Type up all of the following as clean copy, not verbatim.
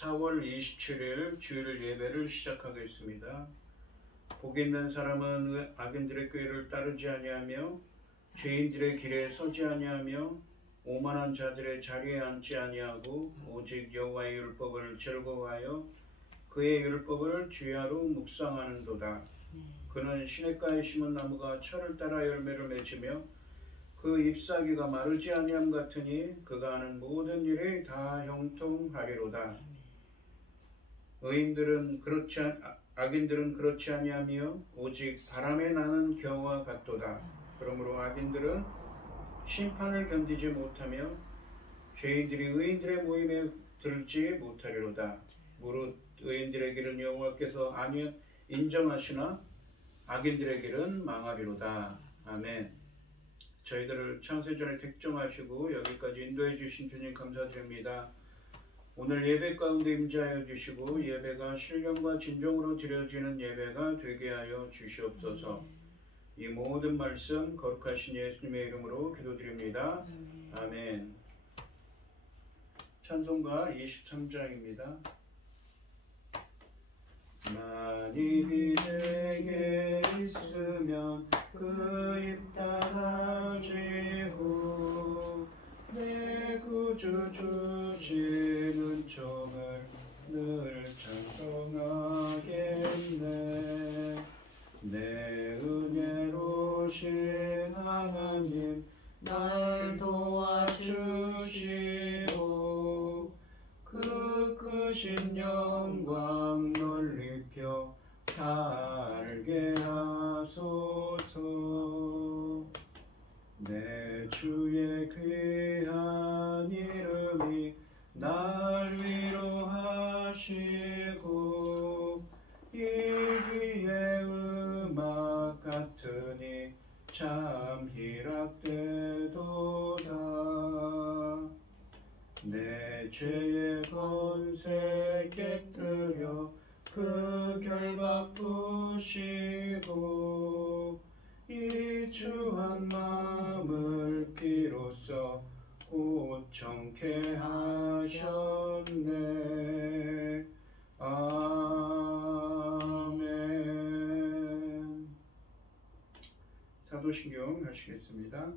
4월 27일 주일 예배를 시작하겠습니다. 복 있는 사람은 악인들의 꾀를 따르지 아니하며 죄인들의 길에 서지 아니하며 오만한 자들의 자리에 앉지 아니하고 오직 여호와의 율법을 즐거워하여 그의 율법을 주야로 묵상하는도다. 그는 시냇가에 심은 나무가 철을 따라 열매를 맺으며 그 잎사귀가 마르지 아니함 같으니 그가 하는 모든 일이 다 형통하리로다. 악인들은 그렇지 아니하며 오직 바람에 나는 겨와 같도다. 그러므로 악인들은 심판을 견디지 못하며 죄인들이 의인들의 모임에 들지 못하리로다. 무릇 의인들의 길은 여호와께서 인정하시나 악인들의 길은 망하리로다. 아멘. 저희들을 창세전에 택정하시고 여기까지 인도해 주신 주님 감사드립니다. 오늘 예배 가운데 임재하여 주시고 예배가 신령과 진정으로 드려지는 예배가 되게 하여 주시옵소서. 이 모든 말씀 거룩하신 예수님의 이름으로 기도드립니다. 아멘. 찬송가 23장입니다. 만일이 내게 있으면 그 입 닫아지고 내 구주 주시는 종을 늘 찬송하겠네. 내 은혜로신 하나님 날 도와주시고 그 크신 영광 널리 펴 알게 하소서. 내 주의 귀한 이름이 날 위로하시고 이 귀의 음악 같으니 참 희락되도다. 내 죄의 권세 깨뜨려 그 결박 부시고 이 추한 마음을 비로소 고청케 하셨네. 아멘. 사도신경 하시겠습니다.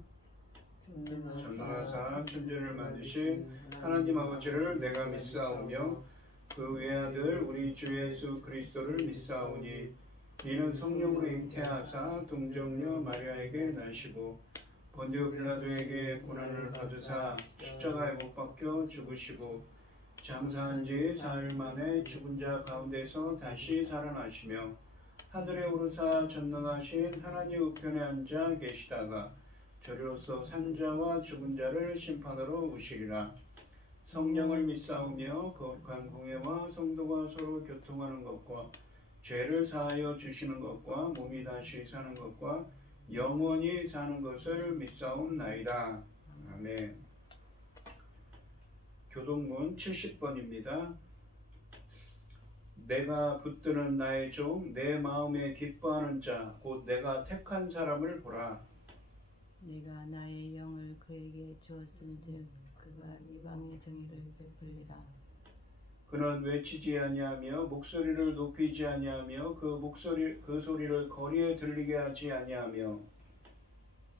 전능하사 천지를 만드신 하나님 아버지를 내가 믿사오며 그 외아들 우리 주 예수 그리스도를 믿사오니 이는 성령으로 잉태하사 동정녀 마리아에게 나시고 본디오 빌라도에게 고난을 받으사 십자가에 못 박혀 죽으시고 장사한 지 사흘 만에 죽은 자 가운데서 다시 살아나시며 하늘에 오르사 전능하신 하나님 우편에 앉아 계시다가 저리로서 산자와 죽은 자를 심판하러 오시리라. 성령을 믿사오며 거룩한 공회와 성도가 서로 교통하는 것과 죄를 사하여 주시는 것과 몸이 다시 사는 것과 영원히 사는 것을 믿사옵나이다. 아멘. 교동문 70번입니다. 내가 붙드는 나의 종, 내 마음에 기뻐하는 자, 곧 내가 택한 사람을 보라. 네가 나의 영을 그에게 주었은즉 그가 이방의 정의를 베풀리라. 그는 외치지 아니하며 목소리를 높이지 아니하며 그 소리를 거리에 들리게 하지 아니하며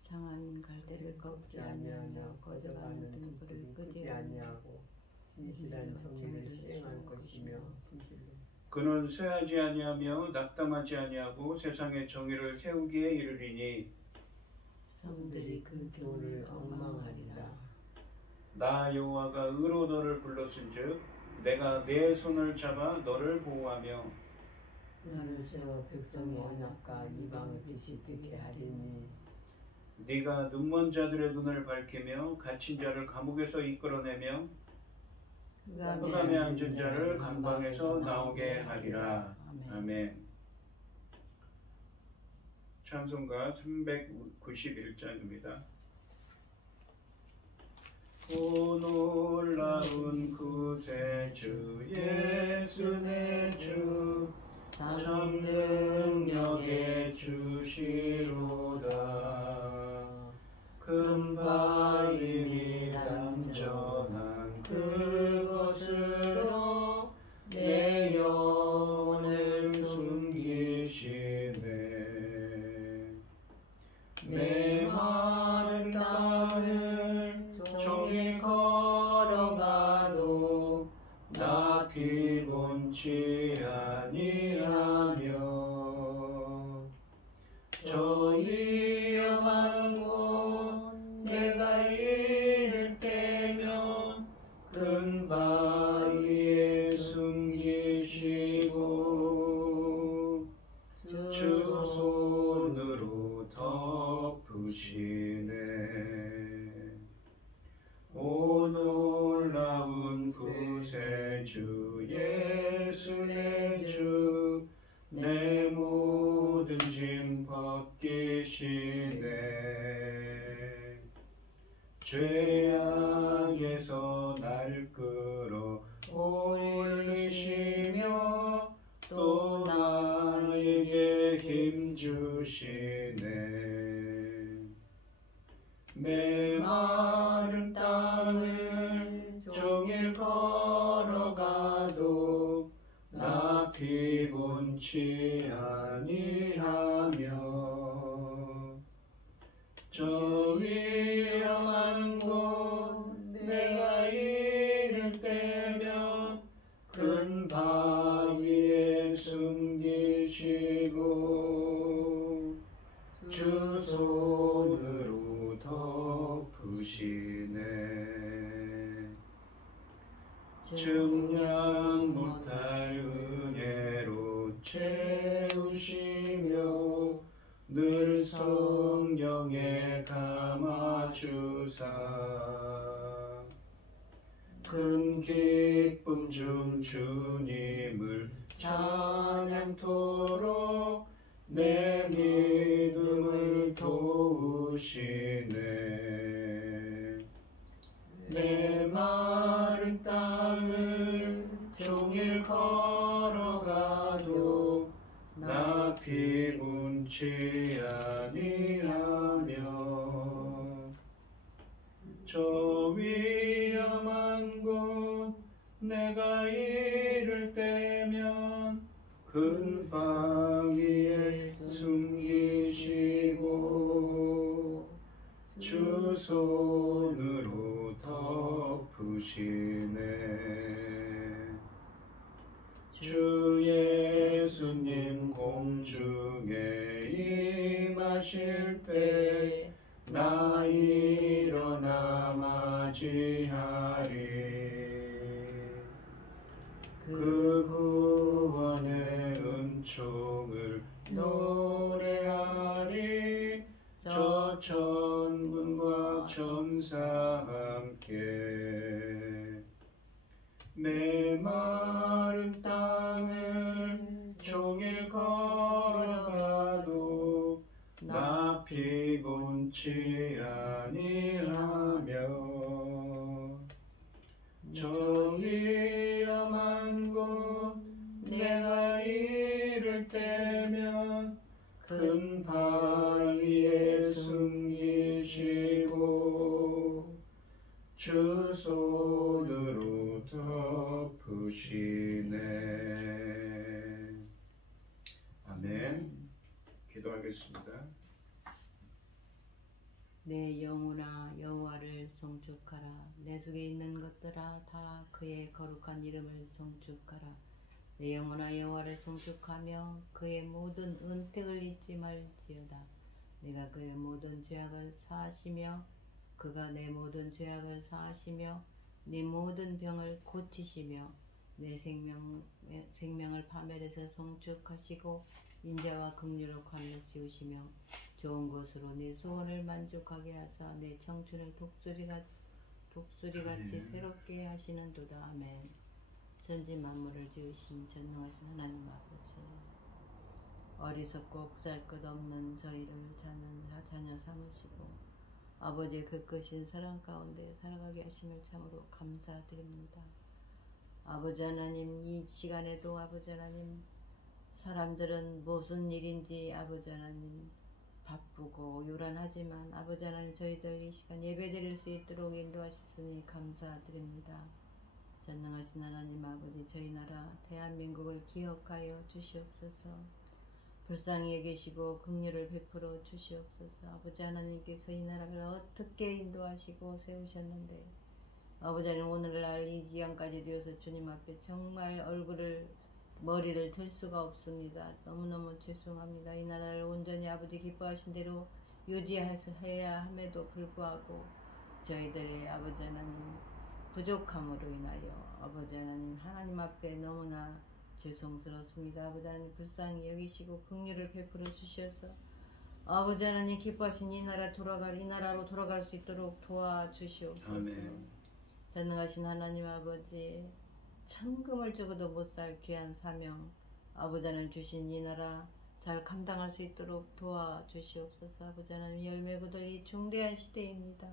상한 갈대를 꺾지 아니하며 거져가는 등불을 끄지 아니하고 진실한 정의를 시행할 것이며 그는 쇠하지 아니하며 낙담하지 아니하고 세상의 정의를 세우기에 이르리니 성들이 그 교훈을 엉망하리라. 나 여호와가 의로 너를 불렀은즉 내가 내 손을 잡아 너를 보호하며 나를 세워 백성의 언약과 이방의 빛이 되게 하리니 네가 눈먼 자들의 눈을 밝히며 갇힌 자를 감옥에서 이끌어내며 흑암에 앉은 자를 감방에서 나오게 하리라. 아멘. 찬송가 391장입니다. 오 놀라운 구세주 예수 내 주 참 능력의 주시로다. 금바임이 단전한 그것으로 또 나에게 힘 주시네. 메마른 땅을 종일 걸어가도 나 피곤치 아니하며 저 위험한 곳 내가 이를 때면 큰 바위에 숨기시고 주 손으로 덮으시네. 증량 못할 은혜로 채우시며 늘 성령에 감아주사 큰 기쁨 중 주님을 찬양토록 내 믿음을 도우시네. 내 마른 땅을 종일 걸어가도 나 피곤치 아니하며 저 위험한 곳 내가 이를 때면 큰 바위에 숨기시고 주 손으로 덮으시네. 주 예수님 공중에 임하실 때 나 일어나 맞이하리. 그 구원의 은총을 노래하리. 저 천군과 천사 함께 메마른 땅을 종일 걸어가도 나 피곤치 아니하며 저 위험한 곳 내가 이를 때면 큰 바위에 숨기시고 주 손으로 덮으시네. 아멘. 기도하겠습니다. 내 영혼아 여호와를 송축하라. 내 속에 있는 것들아 다 그의 거룩한 이름을 송축하라. 내 영혼아 여호와를 송축하며 그의 모든 은택을 잊지 말지어다. 내가 그의 모든 죄악을 사하시며 그가 내 모든 죄악을 사하시며 네 모든 병을 고치시며 내 생명을 파멸해서 송축하시고 인자와 긍휼을 관을 씌우시며 좋은 것으로 내 소원을 만족하게 하사 내 청춘을 독수리같이 새롭게 하시는도다. 아멘. 전지 만물을 지으신 전능하신 하나님 아버지, 어리석고 보잘것없는 저희를 자녀 삼으시고 아버지의 그 크신 사랑 가운데 살아가게 하심을 참으로 감사드립니다. 아버지 하나님, 이 시간에도 아버지 하나님, 사람들은 무슨 일인지 아버지 하나님 바쁘고 요란하지만 아버지 하나님 저희들 이 시간 예배드릴 수 있도록 인도하셨으니 감사드립니다. 전능하신 하나님 아버지, 저희 나라 대한민국을 기억하여 주시옵소서. 불쌍히 여기시고 긍휼을 베풀어 주시옵소서. 아버지 하나님께서 이 나라를 어떻게 인도하시고 세우셨는데 아버지 하나님 오늘날 이 기간까지 되어서 주님 앞에 정말 머리를 들 수가 없습니다. 너무너무 죄송합니다. 이 나라를 온전히 아버지 기뻐하신 대로 유지해야 함에도 불구하고 저희들의 아버지 하나님 부족함으로 인하여 아버지 하나님 앞에 너무나 죄송스럽습니다. 아버지 하나님 불쌍히 여기시고 긍휼을 베풀어 주셔서 아버지 하나님 기뻐하신 이 나라로 돌아갈 수 있도록 도와주시옵소서. 아멘. 전능하신 하나님 아버지, 천금을 주고도 못 살 귀한 사명 아버지 하나님 주신 이 나라 잘 감당할 수 있도록 도와주시옵소서. 아버지 하나님 열매 거둘 이 중대한 시대입니다.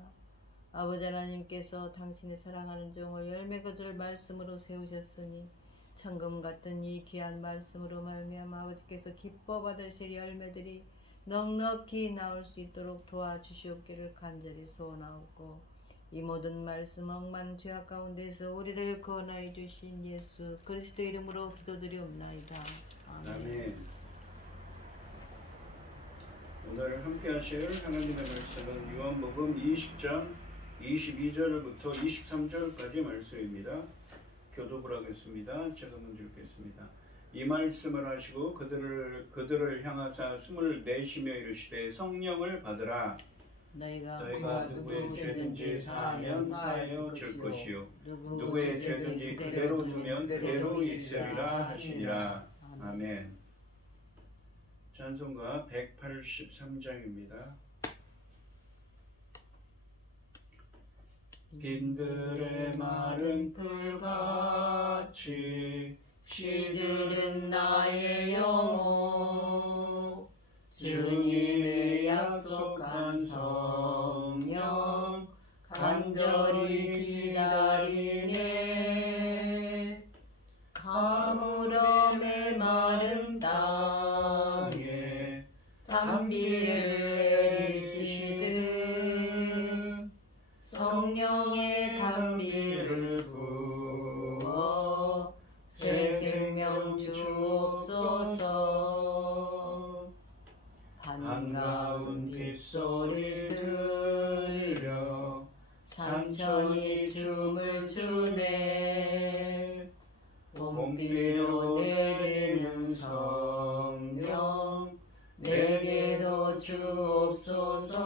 아버지 하나님께서 당신의 사랑하는 종을 열매 거둘 말씀으로 세우셨으니 천금 같은 이 귀한 말씀으로 말미암아 아버지께서 기뻐 받으실 열매들이 넉넉히 나올 수 있도록 도와주시옵기를 간절히 소원하옵고 이 모든 말씀 억만 죄악 가운데서 우리를 구원하여 주신 예수 그리스도 이름으로 기도드리옵나이다. 아멘. 아멘. 오늘 함께 하실 하나님의 말씀은 요한복음 20장 22절부터 23절까지 말씀입니다. 교독을 하겠습니다. 제가 먼저 읽겠습니다. 이 말씀을 하시고 그들을 향하사 숨을 내쉬며 이르시되 성령을 받으라. 너희가 누구의 죄든지 사하면 사하여 줄 것이요 누구의 죄든지 그대로 두면 그대로 있으리라 하시니라. 아멘. 찬송가 183장입니다. 빈들의 마른 풀같이 시들은 나의 영혼 주님의 약속한 성령 간절히 기다리네. 가물어 메마른 땅에 단비를 내리시듯 성령의 단비를 부어 새 생명 주옵소서. 반가운 빗소리 들려 산천이 춤을 추네. 봄비로 내리는 성령 내게도 주옵소서.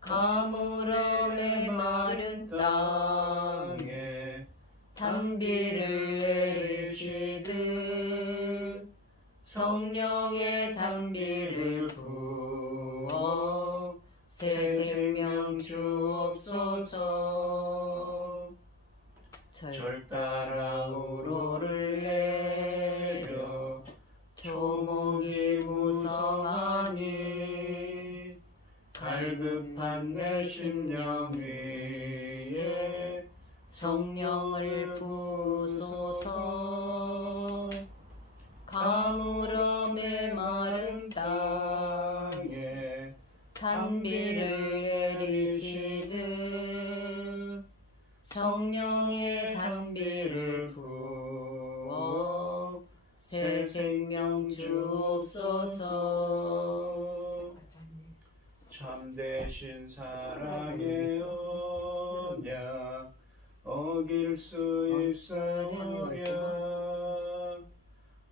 가물어 메마른 땅에 단비를 내리시듯 성령의 단비를 부어 새 생명 주옵소서. 절 따라 우로를 내려 조목이 무성하니 갈급한 내 심령 위에 성령을 부소서. 가물어 메마른 땅에 단비를 내리시듯 성령의 단비를 부어 새 생명 주옵소서. 참되신 사랑의 언약 어길 수 있사오랴.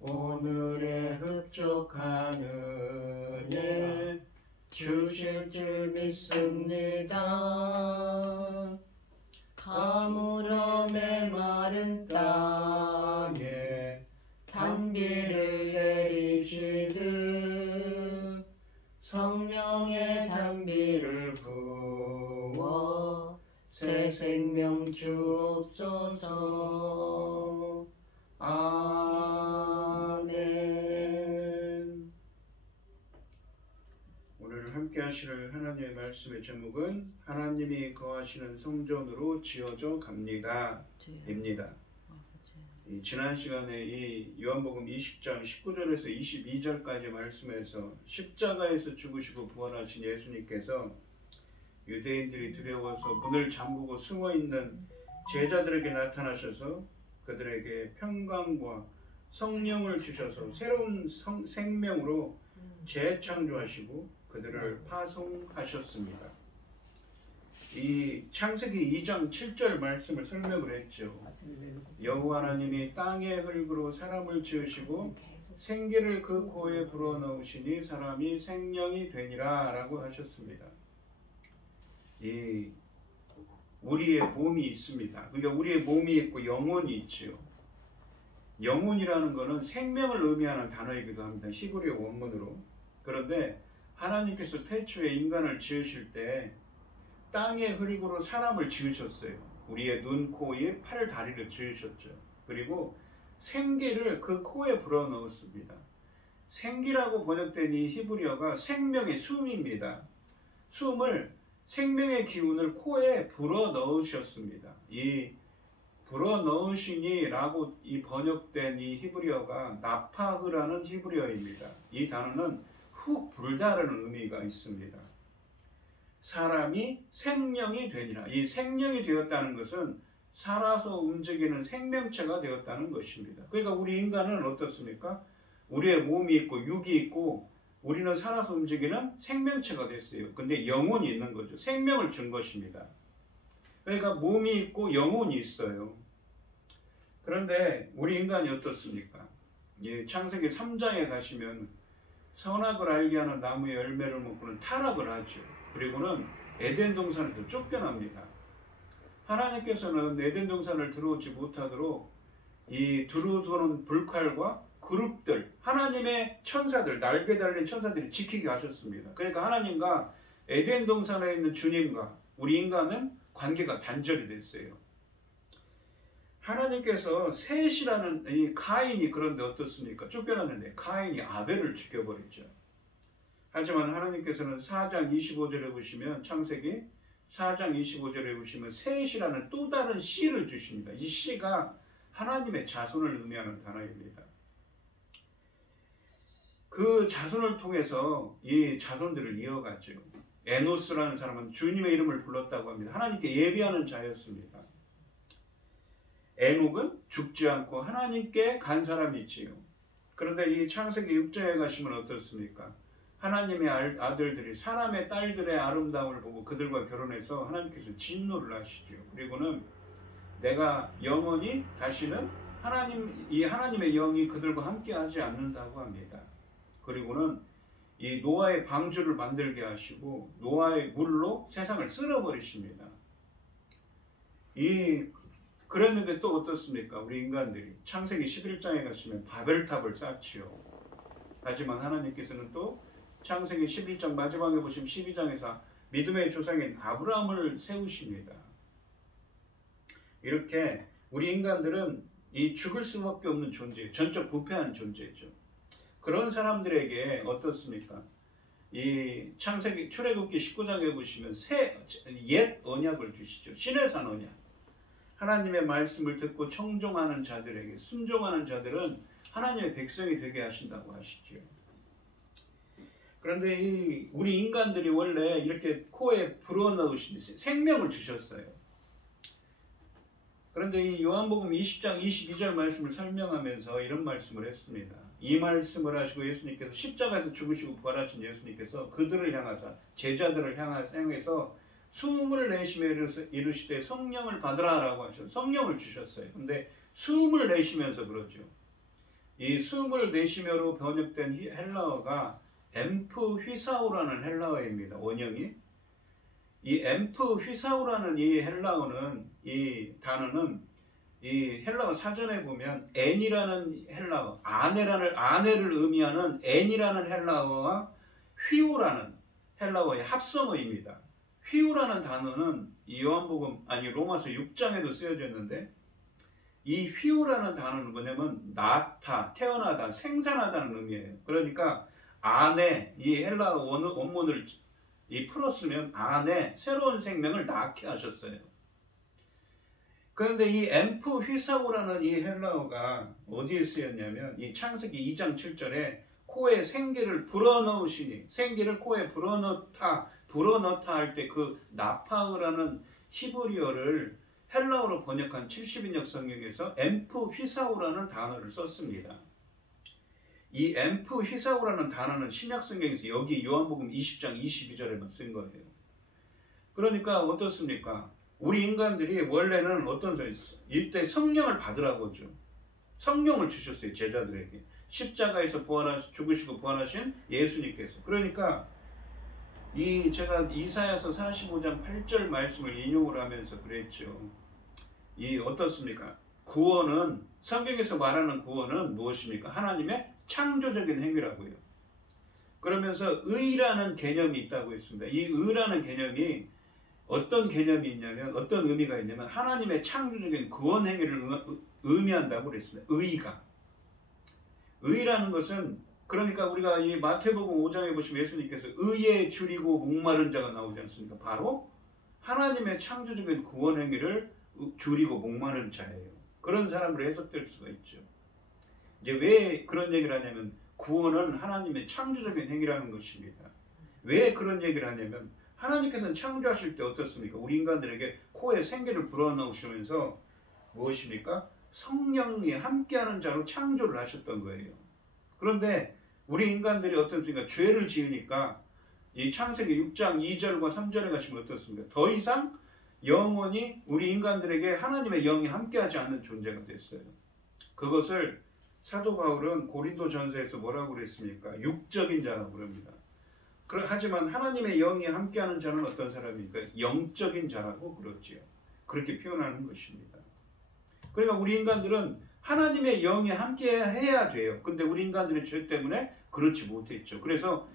오늘의 흡족한 은혜 주실 줄 믿습니다. 가물어 메마른 땅에 단비를 내리시듯 성령의 단비를 부어 새 생명 주옵소서. 아멘. 오늘 함께 하실 하나님의 말씀의 제목은 하나님이 거하시는 성전으로 지어져 갑니다 입니다. 지난 시간에 이 요한복음 20장 19절에서 22절까지 말씀에서 십자가에서 죽으시고 부활하신 예수님께서 유대인들이 두려워서 문을 잠그고 숨어있는 제자들에게 나타나셔서 그들에게 평강과 성령을 주셔서 새로운 생명으로 재창조하시고 그들을 파송하셨습니다. 이 창세기 2장 7절 말씀을 설명을 했죠. 여호와 하나님이 땅의 흙으로 사람을 지으시고 생기를 그 코에 불어넣으시니 사람이 생명이 되니라 라고 하셨습니다. 이 우리의 몸이 있습니다. 그러니까 우리의 몸이 있고 영혼이 있죠. 영혼이라는 것은 생명을 의미하는 단어이기도 합니다. 히브리어 원문으로. 그런데 하나님께서 태초에 인간을 지으실 때 땅의 흙으로 사람을 지으셨어요. 우리의 눈, 코, 입, 팔, 다리를 지으셨죠. 그리고 생기를 그 코에 불어넣었습니다. 생기라고 번역된 이 히브리어가 생명의 숨입니다. 숨을 생명의 기운을 코에 불어넣으셨습니다. 이 불어넣으시니라고 이 번역된 이 히브리어가 나파흐라는 히브리어입니다. 이 단어는 훅 불다라는 의미가 있습니다. 사람이 생명이 되니라. 이 생명이 되었다는 것은 살아서 움직이는 생명체가 되었다는 것입니다. 그러니까 우리 인간은 어떻습니까? 우리의 몸이 있고 육이 있고 우리는 살아서 움직이는 생명체가 됐어요. 근데 영혼이 있는 거죠. 생명을 준 것입니다. 그러니까 몸이 있고 영혼이 있어요. 그런데 우리 인간이 어떻습니까? 예, 창세기 3장에 가시면 선악을 알게 하는 나무의 열매를 먹고는 타락을 하죠. 그리고는 에덴 동산에서 쫓겨납니다. 하나님께서는 에덴 동산을 들어오지 못하도록 이 두루두는 불칼과 그룹들, 하나님의 천사들, 날개 달린 천사들이 지키게 하셨습니다. 그러니까 하나님과 에덴 동산에 있는 주님과 우리 인간은 관계가 단절이 됐어요. 하나님께서 셋이라는 이 가인이 그런데 어떻습니까? 쫓겨났는데 가인이 아벨을 죽여버렸죠. 하지만 하나님께서는 4장 25절에 보시면 창세기 4장 25절에 보시면 셋이라는 또 다른 씨를 주십니다. 이 씨가 하나님의 자손을 의미하는 단어입니다. 그 자손을 통해서 이 자손들을 이어갔죠. 에노스라는 사람은 주님의 이름을 불렀다고 합니다. 하나님께 예비하는 자였습니다. 에녹은 죽지 않고 하나님께 간 사람이지요. 그런데 이 창세기 6장에 가시면 어떻습니까? 하나님의 아들들이 사람의 딸들의 아름다움을 보고 그들과 결혼해서 하나님께서 진노를 하시죠. 그리고는 내가 영원히 다시는 하나님의 영이 그들과 함께 하지 않는다고 합니다. 그리고는 이 노아의 방주를 만들게 하시고 노아의 물로 세상을 쓸어버리십니다. 그랬는데 또 어떻습니까? 우리 인간들이 창세기 11장에 가시면 바벨탑을 쌓지요. 하지만 하나님께서는 또 창세기 11장 마지막에 보시면 12장에서 믿음의 조상인 아브라함을 세우십니다. 이렇게 우리 인간들은 이 죽을 수밖에 없는 존재, 전적 부패한 존재죠. 그런 사람들에게 어떻습니까? 이 창세기 출애굽기 19장에 보시면 옛 언약을 주시죠. 신의 산 언약. 하나님의 말씀을 듣고 청종하는 자들에게, 순종하는 자들은 하나님의 백성이 되게 하신다고 하시죠. 그런데 우리 인간들이 원래 이렇게 코에 불어넣으신 생명을 주셨어요. 그런데 이 요한복음 20장 22절 말씀을 설명하면서 이런 말씀을 했습니다. 이 말씀을 하시고 예수님께서 십자가에서 죽으시고 부활하신 예수님께서 그들을 향하사 제자들을 향해서 숨을 내쉬며 이르시되 성령을 받으라라고 하셔서 성령을 주셨어요. 근데 숨을 내쉬면서 그러죠. 이 숨을 내쉬며로 번역된 헬라어가 엠프 휘사오라는 헬라어입니다. 원형이. 이 엠프 휘사오라는 이 헬라어는, 이 단어는 이 헬라어 사전에 보면 N이라는 헬라어, 아내를 의미하는 N이라는 헬라어와 휘우라는 헬라어의 합성어입니다. 휘우라는 단어는 로마서 6장에도 쓰여져 있는데, 이 휘우라는 단어는 뭐냐면 낳다, 태어나다, 생산하다는 의미예요. 그러니까 아내, 이 헬라어 원문을 풀었으면 아내, 새로운 생명을 낳게 하셨어요. 그런데 이 엠프 휘사오라는 이 헬라어가 어디에 쓰였냐면 이 창세기 2장 7절에 코에 생기를 불어넣으시니, 생기를 코에 불어넣다 할 때 그 나파흐라는 히브리어를 헬라어로 번역한 70인역 성경에서 엠프 휘사오라는 단어를 썼습니다. 이 엠프 휘사오라는 단어는 신약 성경에서 여기 요한복음 20장 22절에만 쓴 거예요. 그러니까 어떻습니까? 우리 인간들이 원래는 어떤 소리 있어? 이때 성령을 받으라고 하죠. 성령을 주셨어요, 제자들에게. 십자가에서 죽으시고 부활하신 예수님께서. 그러니까 제가 이사야서 45장 8절 말씀을 인용을 하면서 그랬죠. 어떻습니까? 구원은, 성경에서 말하는 구원은 무엇입니까? 하나님의 창조적인 행위라고요. 그러면서 의라는 개념이 있다고 했습니다. 이 의라는 개념이 어떤 개념이 있냐면, 어떤 의미가 있냐면 하나님의 창조적인 구원 행위를 의미한다고 그랬습니다. 의라는 것은, 그러니까 우리가 이 마태복음 5장에 보시면 예수님께서 의에 줄이고 목마른 자가 나오지 않습니까? 바로 하나님의 창조적인 구원 행위를 줄이고 목마른 자예요. 그런 사람으로 해석될 수가 있죠. 이제 왜 그런 얘기를 하냐면 구원은 하나님의 창조적인 행위라는 것입니다. 왜 그런 얘기를 하냐면 하나님께서는 창조하실 때 어떻습니까? 우리 인간들에게 코에 생기를 불어넣으시면서 무엇입니까? 성령이 함께하는 자로 창조를 하셨던 거예요. 그런데 우리 인간들이 어떻습니까? 죄를 지으니까 이 창세기 6장 2절과 3절에 가시면 어떻습니까? 더 이상 영원히 우리 인간들에게 하나님의 영이 함께하지 않는 존재가 됐어요. 그것을 사도 바울은 고린도 전서에서 뭐라고 그랬습니까? 육적인 자라고 그럽니다. 하지만 하나님의 영이 함께하는 자는 어떤 사람입니까? 영적인 자라고 그러지요. 그렇게 표현하는 것입니다. 그러니까 우리 인간들은 하나님의 영이 함께해야 돼요. 근데 우리 인간들의 죄 때문에 그렇지 못했죠. 그래서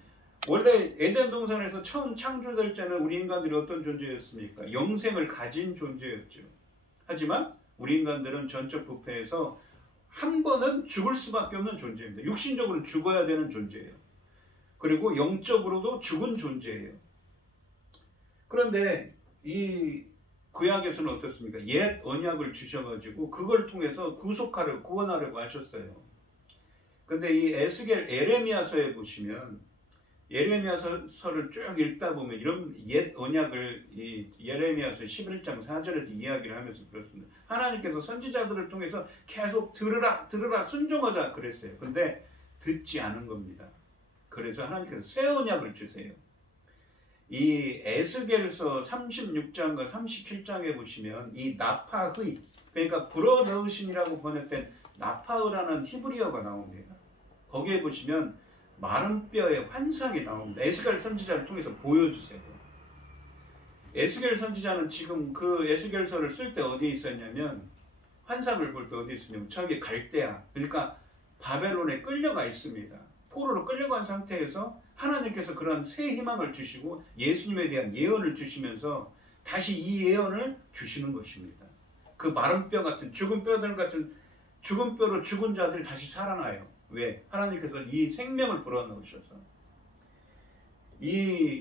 원래 에덴 동산에서 처음 창조될 때는 우리 인간들이 어떤 존재였습니까? 영생을 가진 존재였죠. 하지만 우리 인간들은 전적 부패에서 한 번은 죽을 수밖에 없는 존재입니다. 육신적으로 죽어야 되는 존재예요. 그리고 영적으로도 죽은 존재예요. 그런데 이 구약에서는 어떻습니까? 옛 언약을 주셔가지고 그걸 통해서 구속하려고 구원하려고 하셨어요. 근데 이 에스겔 에레미야서에 보시면 예레미야서를 쭉 읽다 보면 이런 옛 언약을 이 예레미야서 11장 4절에서 이야기를 하면서 그렇습니다. 하나님께서 선지자들을 통해서 계속 들으라 순종하자 그랬어요. 근데 듣지 않은 겁니다. 그래서 하나님께서 새 언약을 주세요. 이 에스겔서 36장과 37장에 보시면 이 나파의, 그러니까 불어넣으심이라고 번역된 나파의라는 히브리어가 나옵니다. 거기에 보시면 마른 뼈의 환상이 나옵니다. 에스겔 선지자를 통해서 보여주세요. 에스겔 선지자는 지금 그 에스겔서를 쓸 때 어디에 있었냐면, 환상을 볼 때 어디 있으냐면 저기 갈대아, 그러니까 바벨론에 끌려가 있습니다. 포로로 끌려간 상태에서 하나님께서 그런 새 희망을 주시고 예수님에 대한 예언을 주시면서 다시 이 예언을 주시는 것입니다. 그 마른 뼈 같은 죽은 뼈들 같은 죽은 뼈로 죽은 자들이 다시 살아나요. 왜? 하나님께서 이 생명을 불어넣으셔서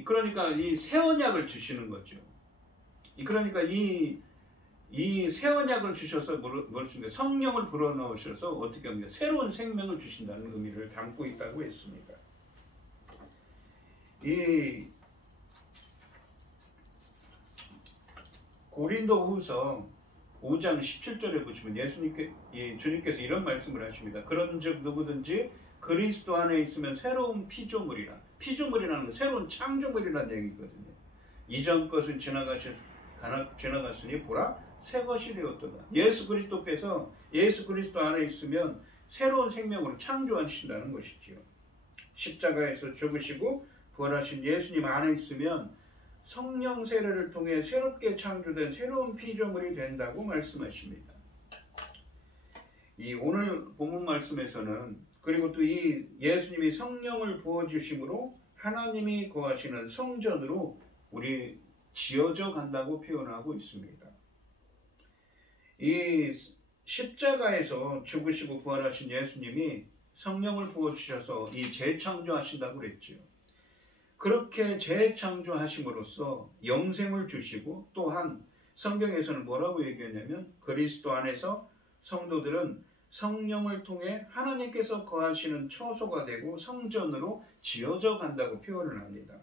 그러니까 이 새 언약을 주시는 거죠. 그러니까 이 새 언약을 주셔서 무엇입니까? 성령을 불어넣으셔서 어떻게 합니까? 새로운 생명을 주신다는 의미를 담고 있다고 했습니다. 이 고린도후서 5장 17절에 보시면 주님께서 이런 말씀을 하십니다. 그런즉 누구든지 그리스도 안에 있으면 새로운 피조물이라. 피조물이라는 건 새로운 창조물이라는 얘기거든요. 이전 것은 지나갔으니 보라 새 것이 되었도다. 예수 그리스도 안에 있으면 새로운 생명으로 창조하신다는 것이지요. 십자가에서 죽으시고 부활하신 예수님 안에 있으면 성령 세례를 통해 새롭게 창조된 새로운 피조물이 된다고 말씀하십니다. 이 오늘 본문 말씀에서는 그리고 또 이 예수님이 성령을 부어주심으로 하나님이 거하시는 성전으로 우리 지어져 간다고 표현하고 있습니다. 이 십자가에서 죽으시고 부활하신 예수님이 성령을 부어주셔서 이 재창조하신다고 그랬죠. 그렇게 재창조하심으로써 영생을 주시고 또한 성경에서는 뭐라고 얘기하냐면 그리스도 안에서 성도들은 성령을 통해 하나님께서 거하시는 처소가 되고 성전으로 지어져 간다고 표현을 합니다.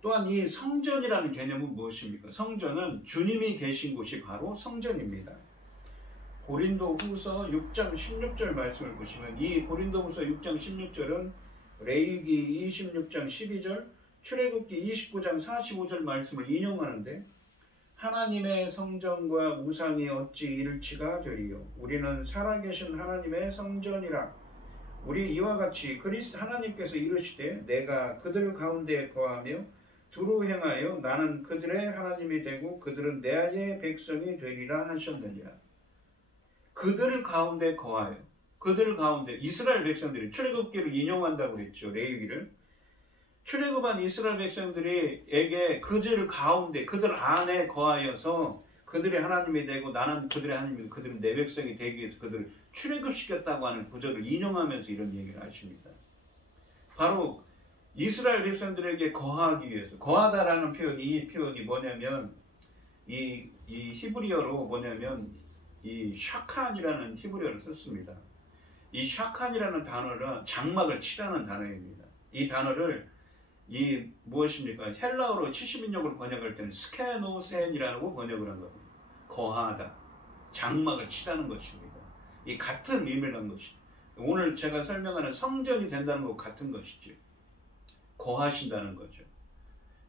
또한 이 성전이라는 개념은 무엇입니까? 성전은 주님이 계신 곳이 바로 성전입니다. 고린도후서 6장 16절 말씀을 보시면 이 고린도후서 6장 16절은 레위기 26장 12절, 출애굽기 29장 45절 말씀을 인용하는데 하나님의 성전과 우상이 어찌 일치가 되리요? 우리는 살아계신 하나님의 성전이라. 우리 이와 같이 하나님께서 이르시되 내가 그들 가운데 거하며 두루 행하여 나는 그들의 하나님이 되고 그들은 내 백성이 되리라 하셨느니라. 그들 가운데 거하여. 그들 가운데 이스라엘 백성들이 출애굽기를 인용한다고 그랬죠. 레위기를. 출애굽한 이스라엘 백성들에게 그들 가운데 그들 안에 거하여서 그들의 하나님이 되고 나는 그들의 하나님이고 그들은 내 백성이 되기 위해서 그들을 출애굽시켰다고 하는 구절을 인용하면서 이런 얘기를 하십니다. 바로 이스라엘 백성들에게 거하기 위해서 거하다라는 표현이 이 표현이 뭐냐면 이 히브리어로 뭐냐면 이 샤칸이라는 히브리어를 썼습니다. 이 샤칸이라는 단어는 장막을 치라는 단어입니다. 이 단어를 무엇입니까? 헬라어로 70인역으로 번역할 때는 스케노센이라고 번역을 한 겁니다. 거하다, 장막을 치라는 것입니다. 이 같은 의미를 한 것입니다. 오늘 제가 설명하는 성전이 된다는 것과 같은 것이죠. 거하신다는 거죠.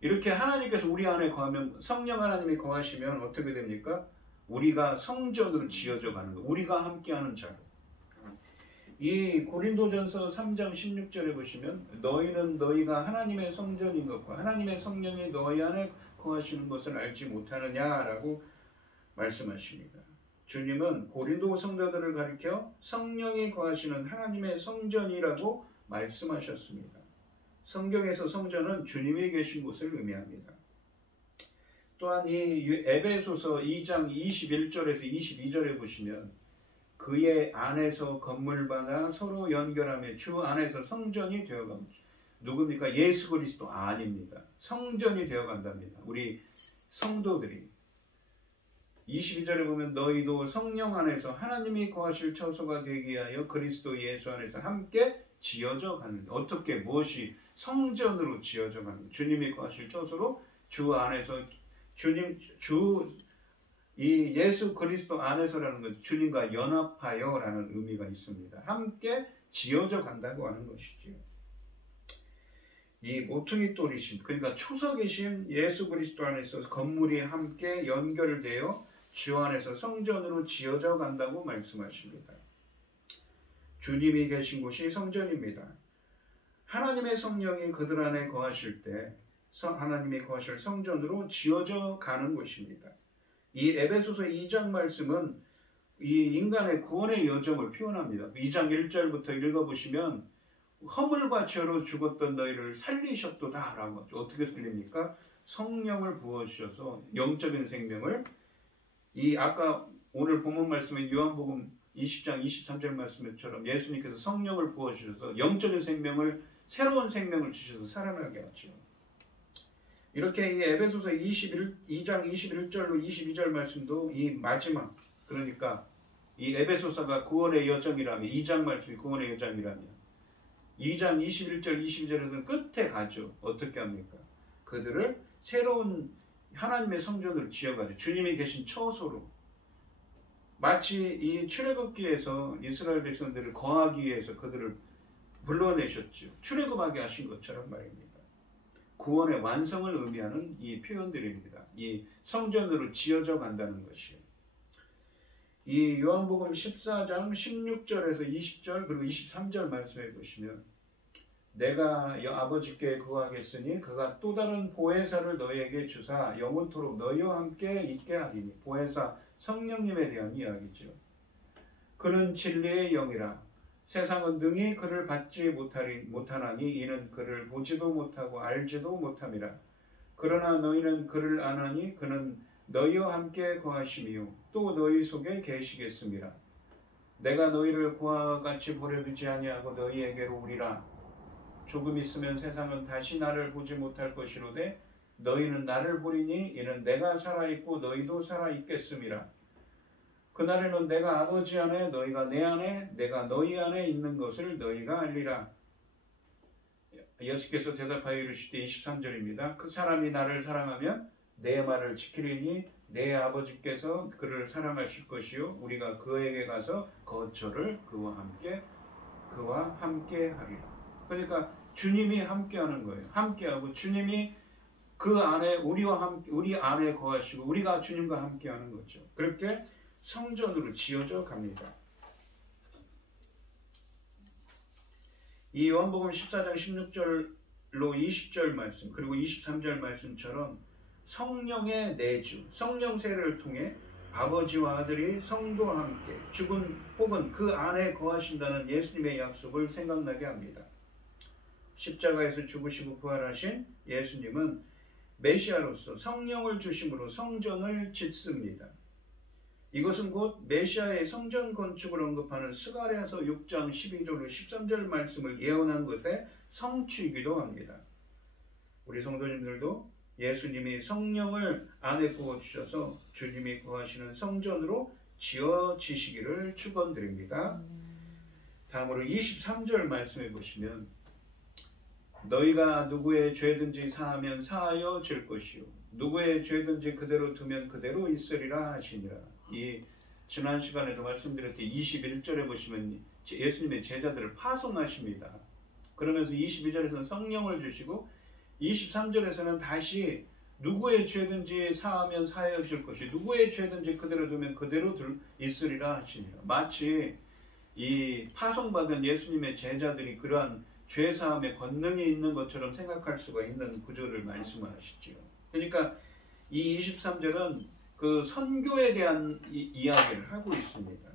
이렇게 하나님께서 우리 안에 거하면, 성령 하나님이 거하시면 어떻게 됩니까? 우리가 성전으로 지어져 가는 거, 우리가 함께하는 자로. 이 고린도전서 3장 16절에 보시면 너희는 너희가 하나님의 성전인 것과 하나님의 성령이 너희 안에 거하시는 것을 알지 못하느냐라고 말씀하십니다. 주님은 고린도 성도들을 가리켜 성령이 거하시는 하나님의 성전이라고 말씀하셨습니다. 성경에서 성전은 주님이 계신 곳을 의미합니다. 또한 이 에베소서 2장 21절에서 22절에 보시면 그의 안에서 건물마다 서로 연결하며 주 안에서 성전이 되어갑니다. 누굽니까? 예수 그리스도 아닙니다. 성전이 되어간답니다. 우리 성도들이. 22절에 보면 너희도 성령 안에서 하나님이 거하실 처소가 되기 위하여 그리스도 예수 안에서 함께 지어져 가는. 어떻게 무엇이 성전으로 지어져 가는. 주님이 거하실 처소로 주 안에서 이 예수 그리스도 안에서라는 것, 주님과 연합하여라는 의미가 있습니다. 함께 지어져 간다고 하는 것이지요. 이 모퉁이 돌이신, 그러니까 초석이신 예수 그리스도 안에서 건물이 함께 연결되어 주 안에서 성전으로 지어져 간다고 말씀하십니다. 주님이 계신 곳이 성전입니다. 하나님의 성령이 그들 안에 거하실 때 하나님이 거하실 성전으로 지어져 가는 곳입니다. 이 에베소서 2장 말씀은 이 인간의 구원의 여정을 표현합니다. 2장 1절부터 읽어보시면 허물과 죄로 죽었던 너희를 살리셨도다 라고 하죠. 어떻게 살립니까? 성령을 부어주셔서 영적인 생명을, 아까 오늘 본문 말씀에 요한복음 20장 23절 말씀처럼 예수님께서 성령을 부어주셔서 영적인 생명을, 새로운 생명을 주셔서 살아나게 하죠. 이렇게 이 에베소서 2장 21절로 22절 말씀도 이 마지막, 그러니까 이 에베소서가 구원의 여정이라면, 2장 말씀이 구원의 여정이라면 2장 21절 22절에서는 끝에 가죠. 어떻게 합니까? 그들을 새로운 하나님의 성전을 지어가지고 주님이 계신 처소로, 마치 이 출애굽기에서 이스라엘 백성들을 거하기 위해서 그들을 불러내셨죠. 출애굽하게 하신 것처럼 말입니다. 구원의 완성을 의미하는 이 표현들입니다. 이 성전으로 지어져 간다는 것이에요. 이 요한복음 14장 16절에서 20절 그리고 23절 말씀해 보시면 내가 아버지께 구하겠으니 그가 또 다른 보혜사를 너희에게 주사 영원토록 너희와 함께 있게 하리니. 보혜사 성령님에 대한 이야기죠. 그는 진리의 영이라 세상은 능히 그를 받지 못하나니 이는 그를 보지도 못하고 알지도 못함이라. 그러나 너희는 그를 아나니 그는 너희와 함께 거하시며 또 너희 속에 계시겠습니다. 내가 너희를 그와 같이 보내주지 아니하고 너희에게로 오리라. 조금 있으면 세상은 다시 나를 보지 못할 것이로되 너희는 나를 보리니 이는 내가 살아있고 너희도 살아있겠음이라. 그날에는 내가 아버지 안에 너희가 내 안에 내가 너희 안에 있는 것을 너희가 알리라. 예수께서 대답하여 이르시되 23절입니다. 그 사람이 나를 사랑하면 내 말을 지키리니 내 아버지께서 그를 사랑하실 것이요 우리가 그에게 가서 거처를 그와 함께 하리라. 그러니까 주님이 함께하는 거예요. 함께하고 주님이 그 안에 우리 안에 거하시고 우리가 주님과 함께하는 거죠. 그렇게 성전으로 지어져 갑니다. 이 요한복음 14장 16절로 20절 말씀 그리고 23절 말씀처럼 성령의 내주, 성령세를 통해 아버지와 아들이 성도와 함께 죽은 혹은 그 안에 거하신다는 예수님의 약속을 생각나게 합니다. 십자가에서 죽으시고 부활하신 예수님은 메시아로서 성령을 주심으로 성전을 짓습니다. 이것은 곧 메시아의 성전 건축을 언급하는 스가랴서 6장 12절로 13절 말씀을 예언한 것의 성취이기도 합니다. 우리 성도님들도 예수님이 성령을 안에 부어주셔서 주님이 거하시는 성전으로 지어지시기를 축원드립니다. 다음으로 23절 말씀해 보시면 너희가 누구의 죄든지 사하면 사하여 질 것이요 누구의 죄든지 그대로 두면 그대로 있으리라 하시니라. 이 지난 시간에도 말씀드렸듯이 21절에 보시면 예수님의 제자들을 파송하십니다. 그러면서 22절에서는 성령을 주시고 23절에서는 다시 누구의 죄든지 사하면 사하여 질 것이 누구의 죄든지 그대로 두면 그대로 있으리라 하시니라. 마치 이 파송받은 예수님의 제자들이 그러한 죄사함의 권능이 있는 것처럼 생각할 수가 있는 구조를 말씀하시지요. 그러니까 이 23절은 그 선교에 대한 이야기를 하고 있습니다.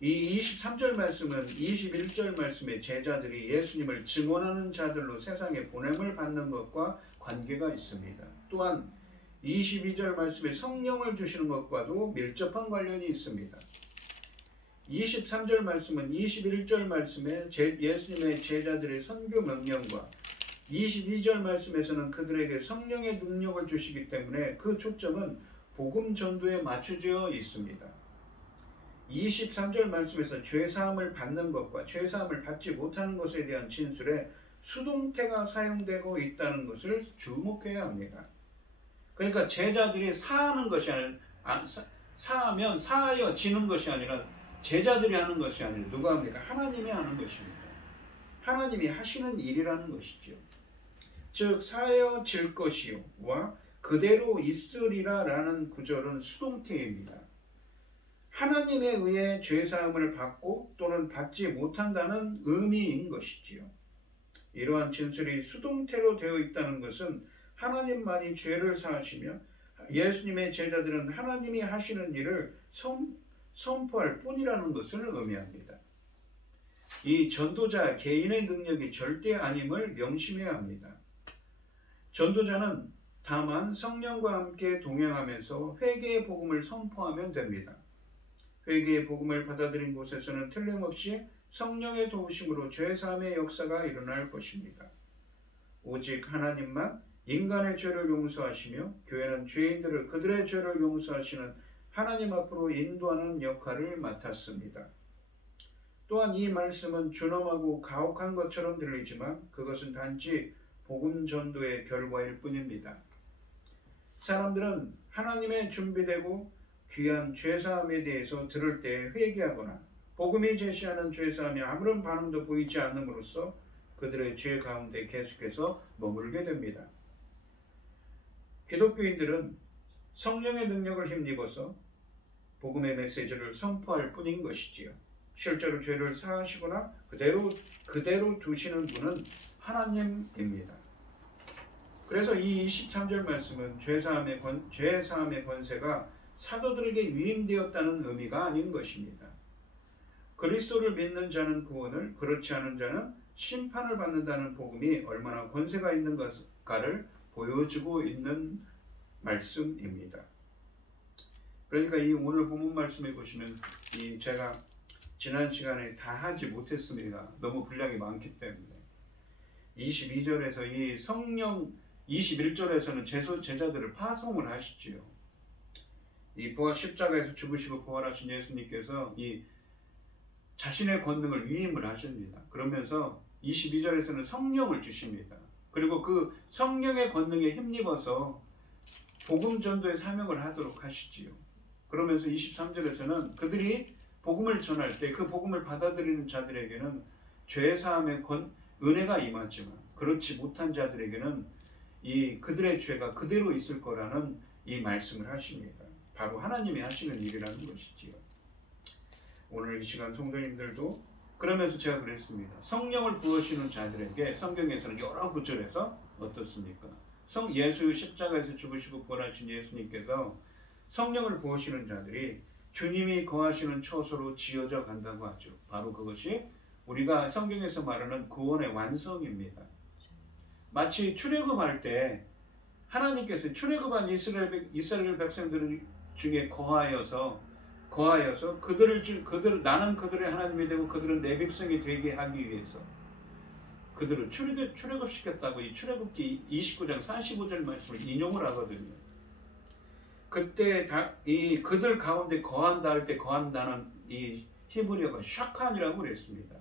이 23절 말씀은 21절 말씀에 제자들이 예수님을 증언하는 자들로 세상에 보냄을 받는 것과 관계가 있습니다. 또한 22절 말씀에 성령을 주시는 것과도 밀접한 관련이 있습니다. 23절 말씀은 21절 말씀에 예수님의 제자들의 선교 명령과 22절 말씀에서는 그들에게 성령의 능력을 주시기 때문에 그 초점은 복음 전도에 맞춰져 있습니다. 23절 말씀에서 죄사함을 받는 것과 죄사함을 받지 못하는 것에 대한 진술에 수동태가 사용되고 있다는 것을 주목해야 합니다. 그러니까 제자들이 사하는 것이 아니라 사하면 사하여지는 것이 아니라 제자들이 하는 것이 아니라 누가 합니까? 하나님이 하는 것입니다. 하나님이 하시는 일이라는 것이죠. 즉 사하여질 것이요와 그대로 있으리라 라는 구절은 수동태입니다. 하나님에 의해 죄사함을 받고 또는 받지 못한다는 의미인 것이지요. 이러한 진술이 수동태로 되어 있다는 것은 하나님만이 죄를 사하시며 예수님의 제자들은 하나님이 하시는 일을 선포할 뿐이라는 것을 의미합니다. 이 전도자 개인의 능력이 절대 아님을 명심해야 합니다. 전도자는 다만 성령과 함께 동행하면서 회개의 복음을 선포하면 됩니다. 회개의 복음을 받아들인 곳에서는 틀림없이 성령의 도우심으로 죄사함의 역사가 일어날 것입니다. 오직 하나님만 인간의 죄를 용서하시며 교회는 죄인들을 그들의 죄를 용서하시는 하나님 앞으로 인도하는 역할을 맡았습니다. 또한 이 말씀은 준엄하고 가혹한 것처럼 들리지만 그것은 단지 복음 전도의 결과일 뿐입니다. 사람들은 하나님의 준비되고 귀한 죄사함에 대해서 들을 때 회개하거나 복음이 제시하는 죄사함에 아무런 반응도 보이지 않음으로써 그들의 죄 가운데 계속해서 머물게 됩니다. 기독교인들은 성령의 능력을 힘입어서 복음의 메시지를 선포할 뿐인 것이지요. 실제로 죄를 사하시거나 그대로 두시는 분은 하나님입니다. 그래서 이 23절 말씀은 죄사함의 권세가 사도들에게 위임되었다는 의미가 아닌 것입니다. 그리스도를 믿는 자는 구원을, 그렇지 않은 자는 심판을 받는다는 복음이 얼마나 권세가 있는가를 보여주고 있는 말씀입니다. 그러니까 이 오늘 본문 말씀에 보시면 제가 지난 시간에 다 하지 못했습니다. 너무 분량이 많기 때문에. 22절에서 이 성령 21절에서는 제자들을 파송을 하시지요. 이 십자가에서 죽으시고 부활하신 예수님께서 이 자신의 권능을 위임을 하십니다. 그러면서 22절에서는 성령을 주십니다. 그리고 그 성령의 권능에 힘입어서 복음 전도의 사명을 하도록 하시지요. 그러면서 23절에서는 그들이 복음을 전할 때 그 복음을 받아들이는 자들에게는 죄사함의 은혜가 임하지만 그렇지 못한 자들에게는 그들의 죄가 그대로 있을 거라는 이 말씀을 하십니다. 바로 하나님이 하시는 일이라는 것이지요. 오늘 이 시간 성도님들도 그러면서 제가 그랬습니다. 성령을 부으시는 자들에게 성경에서는 여러 구절에서 어떻습니까? 예수 십자가에서 죽으시고 부활하신 예수님께서 성령을 부으시는 자들이 주님이 거하시는 처소로 지어져 간다고 하죠. 바로 그것이 우리가 성경에서 말하는 구원의 완성입니다. 마치 출애굽할 때 하나님께서 출애굽한 이스라엘 백성들 중에 거하여서 나는 그들의 하나님이 되고 그들은 내 백성이 되게 하기 위해서 그들을 출애굽시켰다고 이 출애굽기 29장 45절 말씀을 인용을 하거든요. 그때 이 그들 가운데 거한다 할 때 거한다는 이 히브리어가 샤칸이라고 그랬습니다.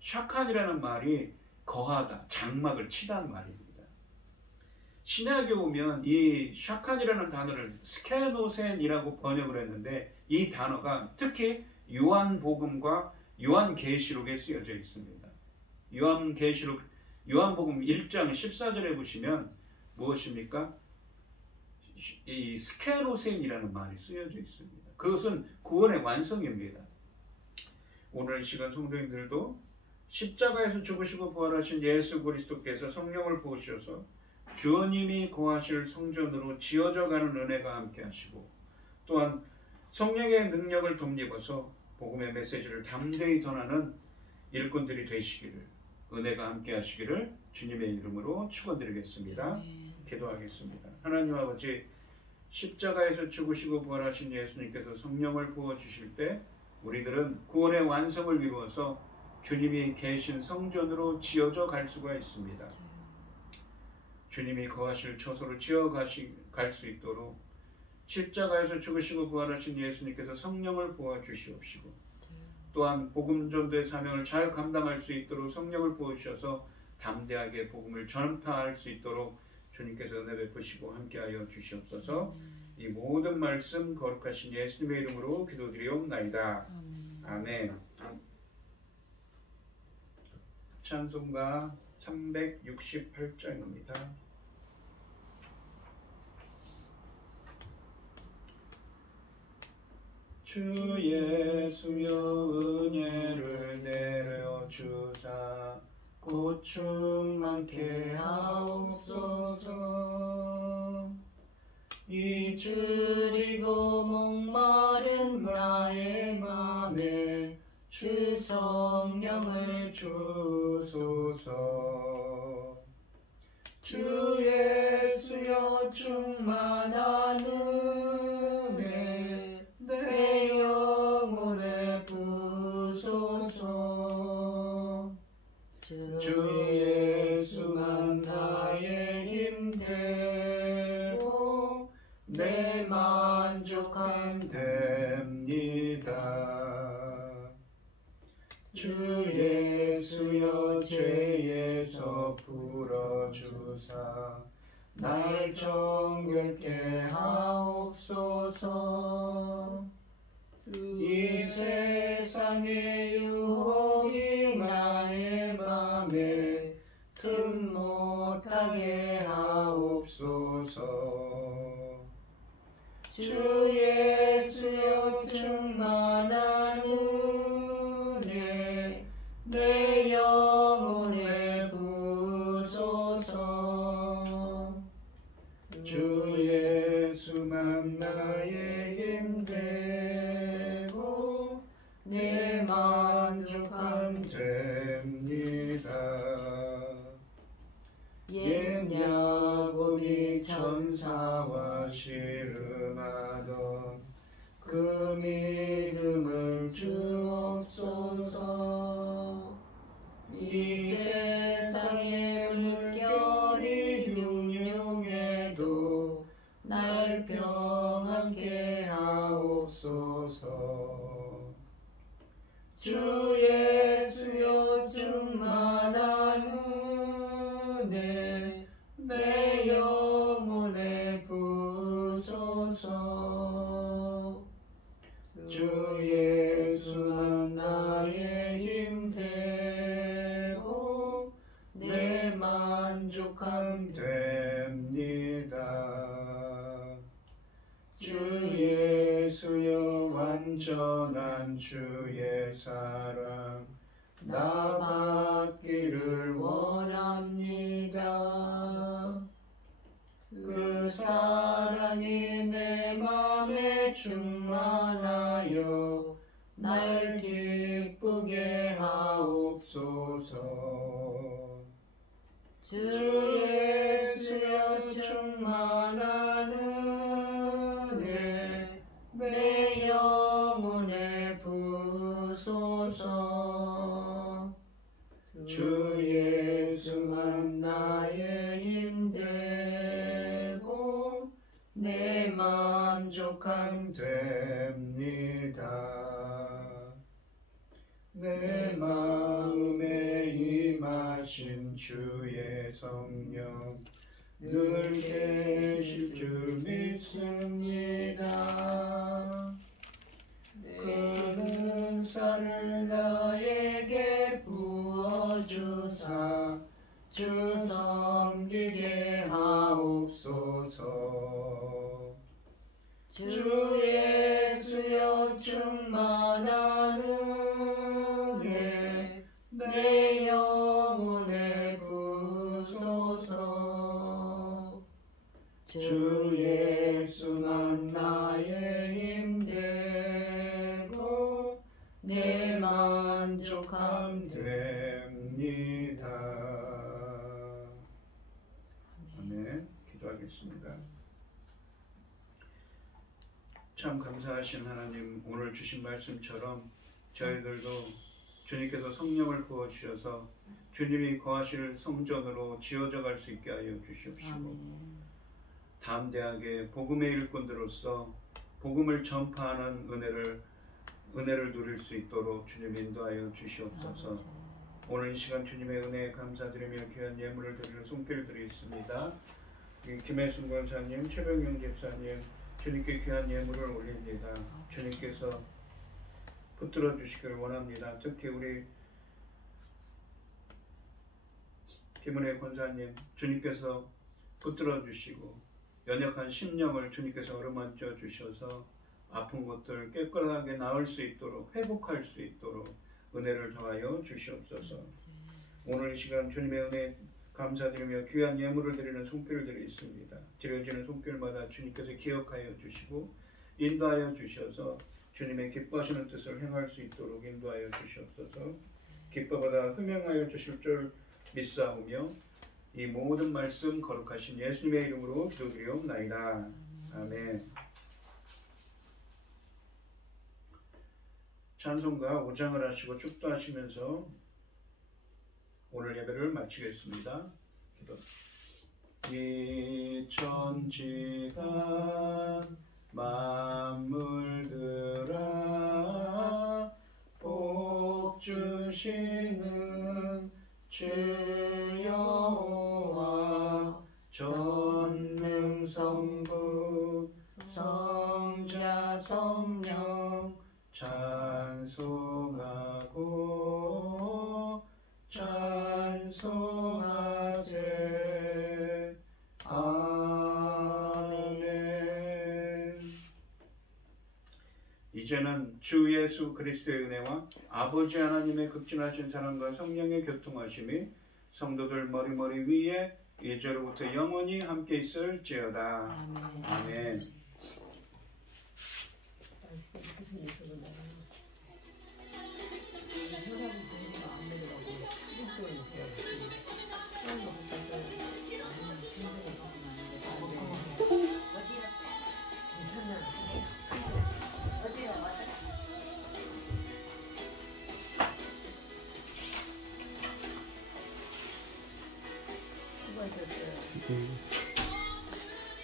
샤칸이라는 말이 거하다, 장막을 치다는 말입니다. 신약에 오면 이 샤칸이라는 단어를 스케노센이라고 번역을 했는데 이 단어가 특히 요한복음과 요한계시록에 쓰여져 있습니다. 요한복음 1장 14절에 보시면 무엇입니까? 이 스케노센이라는 말이 쓰여져 있습니다. 그것은 구원의 완성입니다. 오늘 시간 성도님들도 십자가에서 죽으시고 부활하신 예수 그리스도께서 성령을 부으셔서 주님이 거하실 성전으로 지어져 가는 은혜가 함께 하시고 또한 성령의 능력을 덧입어서 복음의 메시지를 담대히 전하는 일꾼들이 되시기를 은혜가 함께 하시기를 주님의 이름으로 축원드리겠습니다. 기도하겠습니다. 하나님 아버지, 십자가에서 죽으시고 부활하신 예수님께서 성령을 부어주실 때 우리들은 구원의 완성을 이루어서 주님이 계신 성전으로 지어져 갈 수가 있습니다. 주님이 거하실 처소로 지어 갈 수 있도록 십자가에서 죽으시고 부활하신 예수님께서 성령을 부어 주시옵시고 또한 복음 전도의 사명을 잘 감당할 수 있도록 성령을 부어 주셔서 담대하게 복음을 전파할 수 있도록 주님께서 은혜 베푸시고 함께하여 주시옵소서. 이 모든 말씀 거룩하신 예수님의 이름으로 기도드리옵나이다. 아멘. 찬송가 368장입니다. 주 예수여 은혜를 내려주사 고충 많게 하옵소서. 잊으리고 목마른 나의 맘에 주 성령을 주소서. 주 예수여 충만한 은혜 내 영혼에 부소서. 주 예수만 나의 힘 되고 내 만족함 됩니다. 주 예수여 죄에서 풀어주사 날 정결케 하옵소서. 이 세상의 유혹이 나의 맘에 틈 못하게 하옵소서. 주 예수여 충만한 은혜 내 영혼에 부소서. 주 예수만 나의 힘 되고 내 만족함 됩니다. 옛 야곱이 천사와 씨름하던 그 믿음을 주옵소서. 이 세상의 물결이 흉흉해도 날 평안케 하옵소서. 주 예수여 충만한 은혜 내 영혼에 부소서. 주 예수만 나의 힘 되고 내 만족함 됩니다. 주 예수여 완전한 주의 사랑 나 받기를 원합니다. 그 사랑이 내 맘에 충만하여 날 기쁘게 하옵소서. 주 예수여 충만한 은혜 내 영혼에 부소서. 주 만족함됩니다. 내 마음에 임하신 주의 성령 늘 계실 줄 믿습니다. 그 은사를 나에게 부어주사 주 섬기게 하옵소서. 주 예수여 충만한 은혜 내 영혼에 부소서. 주 예수만 나의 힘되고 내 만족함 됩니다. 아멘. 기도하겠습니다. 참 감사하신 하나님, 오늘 주신 말씀처럼 저희들도 주님께서 성령을 부어주셔서 주님이 거하실 성전으로 지어져 갈 수 있게 하여 주시옵시고, 담대하게 복음의 일꾼들로서 복음을 전파하는 은혜를 누릴 수 있도록 주님 인도하여 주시옵소서. 오늘 이 시간 주님의 은혜에 감사드리며 귀한 예물을 드리는 손길 드리겠습니다. 김혜순 권사님, 최병영 집사님, 주님께 귀한 예물을 올립니다. 주님께서 붙들어 주시기를 원합니다. 특히 우리 김은혜 권사님, 주님께서 붙들어 주시고 연약한 심령을 주님께서 어루만져 주셔서 아픈 것들 깨끗하게 나을 수 있도록, 회복할 수 있도록 은혜를 더하여 주시옵소서. 오늘 이 시간 주님의 은혜 감사드리며 귀한 예물을 드리는 손길들이 있습니다. 드려지는 손길마다 주님께서 기억하여 주시고 인도하여 주셔서 주님의 기뻐하시는 뜻을 행할 수 있도록 인도하여 주시옵소서. 기뻐받아 흠양하여 주실 줄 믿사오며 이 모든 말씀 거룩하신 예수님의 이름으로 기도드리옵나이다. 아멘. 찬송가 5장을 하시고 축도하시면서 오늘 예배를 마치겠습니다. 기도. 이 천지가 만물들아 복 주시는 주 여호와 전능성부 성자 성령 찬송하고 찬송하세. 아멘. 이제는 주 예수 그리스도의 은혜와 아버지 하나님의 극진하신 사랑과 성령의 교통하심이 성도들 머리머리 위에 이제로부터 영원히 함께 있을지어다. 아멘. 아멘. 수고하셨어요.